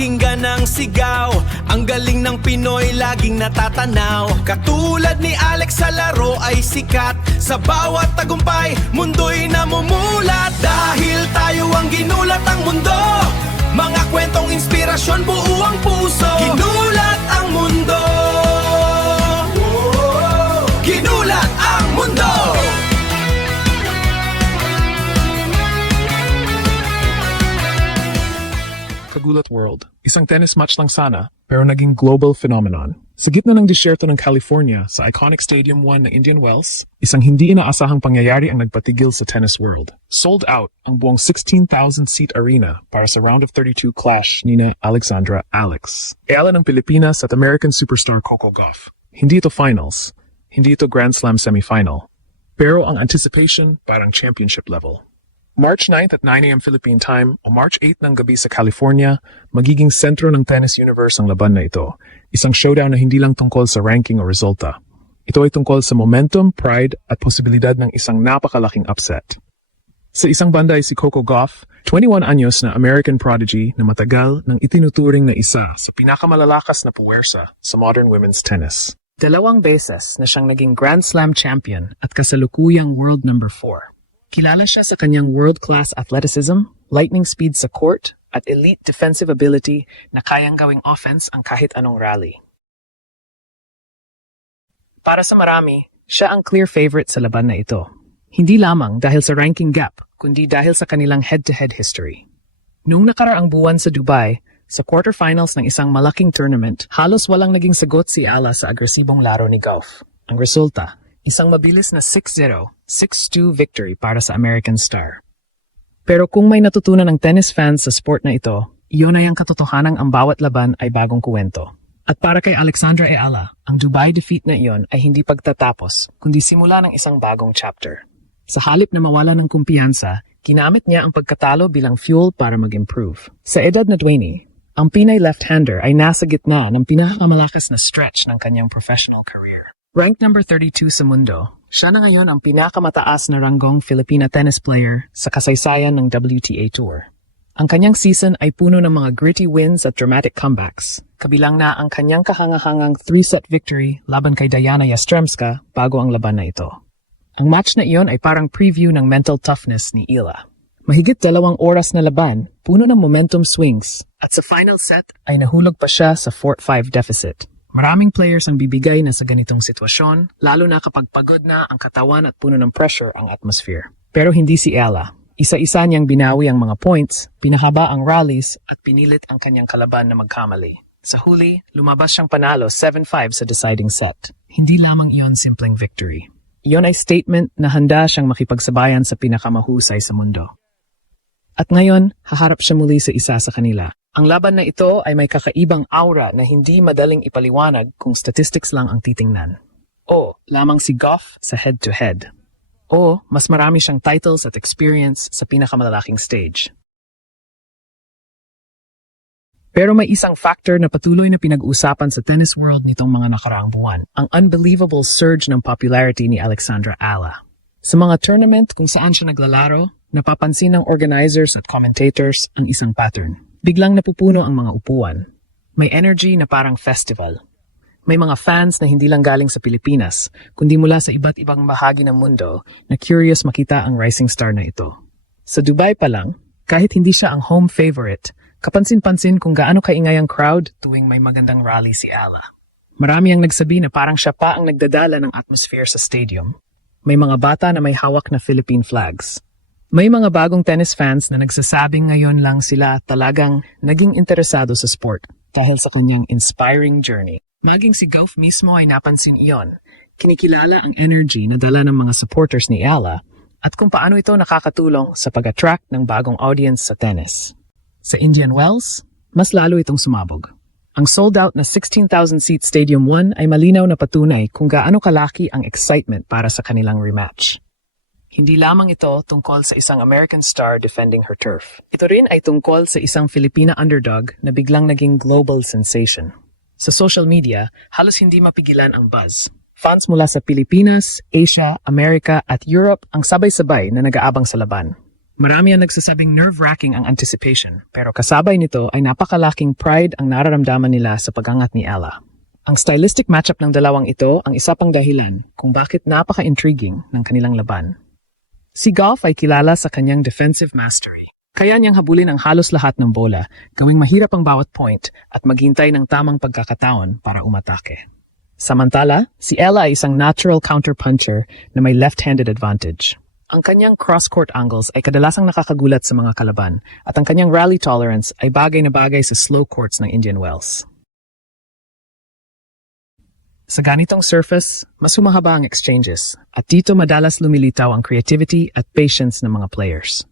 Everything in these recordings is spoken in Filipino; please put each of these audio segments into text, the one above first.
Pakinggan ang sigaw, ang galing ng Pinoy laging natatanaw. Katulad ni Alex sa laro ay sikat, sa bawat tagumpay mundo'y namumulat. Dahil tayo ang ginulat ang mundo, mga kwentong inspirasyon buo ang puso. Ginulat ang mundo, ginulat ang mundo. Kagulat World. Isang tennis match lang sana, pero naging global phenomenon. Sa gitna ng disyerto ng California, sa iconic Stadium 1 ng Indian Wells, isang hindi inaasahang pangyayari ang nagpatigil sa tennis world. Sold out ang buong 16,000-seat arena para sa round of 32 clash nina Alexandra Alex. Eala ng Pilipinas at American superstar Coco Gauff. Hindi ito finals, hindi ito Grand Slam semifinal, pero ang anticipation parang championship level. March 9th at 9 a.m. Philippine time o March 8 ng gabi sa California, magiging sentro ng tennis universe ang laban na ito. Isang showdown na hindi lang tungkol sa ranking o resulta. Ito ay tungkol sa momentum, pride at posibilidad ng isang napakalaking upset. Sa isang banda ay si Coco Gauff, 21 anyos na American prodigy na matagal nang itinuturing na isa sa pinakamalalakas na puwersa sa modern women's tennis. 2 beses na siyang naging Grand Slam champion at kasalukuyang world number 4. Kilala siya sa kanyang world-class athleticism, lightning speed sa court, at elite defensive ability na kayang gawing offense ang kahit anong rally. Para sa marami, siya ang clear favorite sa laban na ito. Hindi lamang dahil sa ranking gap, kundi dahil sa kanilang head-to-head history. Noong nakaraang buwan sa Dubai, sa quarterfinals ng isang malaking tournament, halos walang naging sagot si Ala sa agresibong laro ni Gauff. Ang resulta, isang mabilis na 6-0, 6-2 victory para sa American star. Pero kung may natutunan ng tennis fans sa sport na ito, iyon ay ang katotohanang ang bawat laban ay bagong kuwento. At para kay Alexandra Eala, ang Dubai defeat na iyon ay hindi pagtatapos, kundi simula ng isang bagong chapter. Sa halip na mawala ng kumpiyansa, ginamit niya ang pagkatalo bilang fuel para mag-improve. Sa edad na 20, ang Pinay left-hander ay nasa gitna ng pinakamalakas na stretch ng kanyang professional career. Ranked number 32 sa mundo, siya na ngayon ang pinakamataas na ranggong Filipina tennis player sa kasaysayan ng WTA Tour. Ang kanyang season ay puno ng mga gritty wins at dramatic comebacks, kabilang na ang kanyang kahangahangang 3-set victory laban kay Diana Yastremska bago ang laban na ito. Ang match na iyon ay parang preview ng mental toughness ni Ila. Mahigit 2 oras na laban, puno ng momentum swings, at sa final set ay nahulog pa siya sa 4-5 deficit. Maraming players ang bibigay na sa ganitong sitwasyon, lalo na kapag pagod na ang katawan at puno ng pressure ang atmosphere. Pero hindi si Ella. Isa-isa niyang binawi ang mga points, pinahaba ang rallies at pinilit ang kanyang kalaban na magkamali. Sa huli, lumabas siyang panalo 7-5 sa deciding set. Hindi lamang iyon simpleng victory. Iyon ay statement na handa siyang makipagsabayan sa pinakamahusay sa mundo. At ngayon, haharap siya muli sa isa sa kanila. Ang laban na ito ay may kakaibang aura na hindi madaling ipaliwanag kung statistics lang ang titingnan. O, lamang si Gauff sa head-to-head. O, mas marami siyang titles at experience sa pinakamalalaking stage. Pero may isang factor na patuloy na pinag-usapan sa tennis world nitong mga nakaraang buwan, ang unbelievable surge ng popularity ni Alexandra Ala. Sa mga tournament kung saan siya naglalaro, napapansin ng organizers at commentators ang isang pattern. Biglang napupuno ang mga upuan. May energy na parang festival. May mga fans na hindi lang galing sa Pilipinas, kundi mula sa iba't ibang bahagi ng mundo na curious makita ang rising star na ito. Sa Dubai pa lang, kahit hindi siya ang home favorite, kapansin-pansin kung gaano kaingay ang crowd tuwing may magandang rally si Ala. Marami ang nagsabi na parang siya pa ang nagdadala ng atmosphere sa stadium. May mga bata na may hawak na Philippine flags. May mga bagong tennis fans na nagsasabing ngayon lang sila talagang naging interesado sa sport dahil sa kanyang inspiring journey. Maging si Gauff mismo ay napansin iyon. Kinikilala ang energy na dala ng mga supporters ni Ala at kung paano ito nakakatulong sa pag-attract ng bagong audience sa tennis. Sa Indian Wells, mas lalo itong sumabog. Ang sold-out na 16,000-seat Stadium 1 ay malinaw na patunay kung gaano kalaki ang excitement para sa kanilang rematch. Hindi lamang ito tungkol sa isang American star defending her turf. Ito rin ay tungkol sa isang Filipina underdog na biglang naging global sensation. Sa social media, halos hindi mapigilan ang buzz. Fans mula sa Pilipinas, Asia, America at Europe ang sabay-sabay na nag-aabang sa laban. Marami ang nagsasabing nerve-wracking ang anticipation, pero kasabay nito ay napakalaking pride ang nararamdaman nila sa pag-angat ni Ella. Ang stylistic matchup ng dalawang ito ang isa pang dahilan kung bakit napaka-intriguing ng kanilang laban. Si Goff ay kilala sa kanyang defensive mastery. Kaya niyang habulin ang halos lahat ng bola, gawing mahirap ang bawat point at maghintay ng tamang pagkakataon para umatake. Samantala, si Ella ay isang natural counterpuncher na may left-handed advantage. Ang kanyang cross-court angles ay kadalasang nakakagulat sa mga kalaban at ang kanyang rally tolerance ay bagay na bagay sa slow courts ng Indian Wells. Sa ganitong surface, mas humahaba ang exchanges at dito madalas lumilitaw ang creativity at patience ng mga players.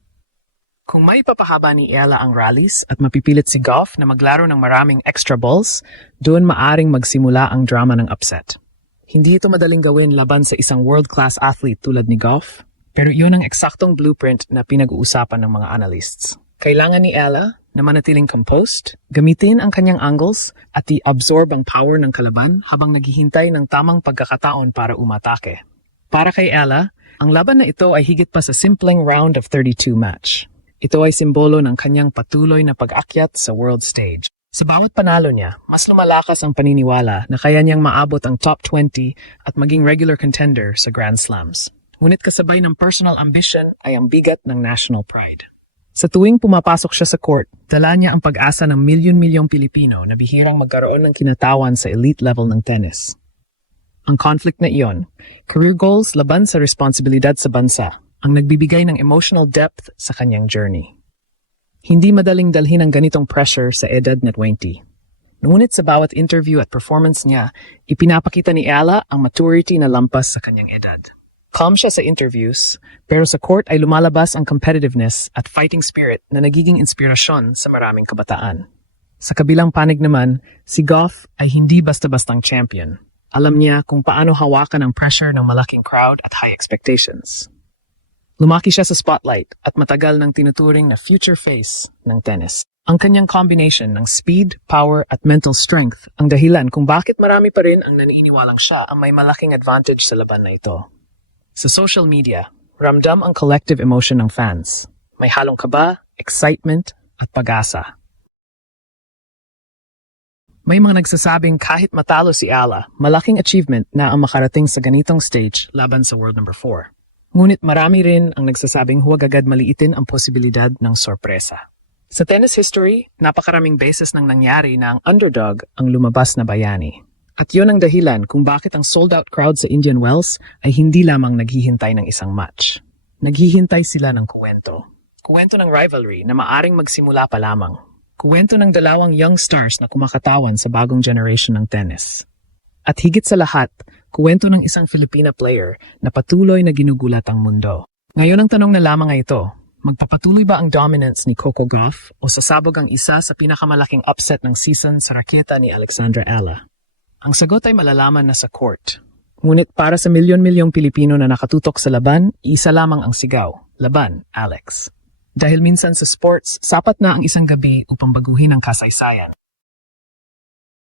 Kung may papahaba ni Ella ang rallies at mapipilit si Goff na maglaro ng maraming extra balls, doon maaring magsimula ang drama ng upset. Hindi ito madaling gawin laban sa isang world-class athlete tulad ni Goff, pero iyon ang eksaktong blueprint na pinag-uusapan ng mga analysts. Kailangan ni Ella na manatiling composed, gamitin ang kanyang angles at i-absorb ang power ng kalaban habang naghihintay ng tamang pagkakataon para umatake. Para kay Ella, ang laban na ito ay higit pa sa simpleng round of 32 match. Ito ay simbolo ng kanyang patuloy na pag-akyat sa world stage. Sa bawat panalo niya, mas lumalakas ang paniniwala na kaya niyang maabot ang top 20 at maging regular contender sa Grand Slams. Ngunit kasabay ng personal ambition ay ang bigat ng national pride. Sa tuwing pumapasok siya sa court, dala niya ang pag-asa ng milyon-milyong Pilipino na bihirang magkaroon ng kinatawan sa elite level ng tennis. Ang conflict na iyon, career goals laban sa responsibilidad sa bansa, ang nagbibigay ng emotional depth sa kanyang journey. Hindi madaling dalhin ang ganitong pressure sa edad na 20. Ngunit sa bawat interview at performance niya, ipinapakita ni Ella ang maturity na lampas sa kanyang edad. Calm siya sa interviews, pero sa court ay lumalabas ang competitiveness at fighting spirit na nagiging inspirasyon sa maraming kabataan. Sa kabilang panig naman, si Goff ay hindi basta-bastang champion. Alam niya kung paano hawakan ang pressure ng malaking crowd at high expectations. Lumaki siya sa spotlight at matagal nang tinuturing na future face ng tennis. Ang kanyang combination ng speed, power at mental strength ang dahilan kung bakit marami pa rin ang naniniwalang siya ang may malaking advantage sa laban na ito. Sa social media, ramdam ang collective emotion ng fans. May halong kaba, excitement, at pag-asa. May mga nagsasabing kahit matalo si Ella, malaking achievement na ang makarating sa ganitong stage laban sa world number 4. Ngunit marami rin ang nagsasabing huwag agad maliitin ang posibilidad ng sorpresa. Sa tennis history, napakaraming beses nang nangyari na ang underdog ang lumabas na bayani. At yun ang dahilan kung bakit ang sold-out crowd sa Indian Wells ay hindi lamang naghihintay ng isang match. Naghihintay sila ng kuwento. Kuwento ng rivalry na maaring magsimula pa lamang. Kuwento ng dalawang young stars na kumakatawan sa bagong generation ng tennis. At higit sa lahat, kuwento ng isang Filipina player na patuloy na ginugulat ang mundo. Ngayon ang tanong na lamang ay ito, magpapatuloy ba ang dominance ni Coco Gauff o sasabog ang isa sa pinakamalaking upset ng season sa raketa ni Alexandra Ella? Ang sagot ay malalaman na sa court. Ngunit para sa milyon-milyong Pilipino na nakatutok sa laban, isa lamang ang sigaw, laban, Alex. Dahil minsan sa sports, sapat na ang isang gabi upang baguhin ang kasaysayan.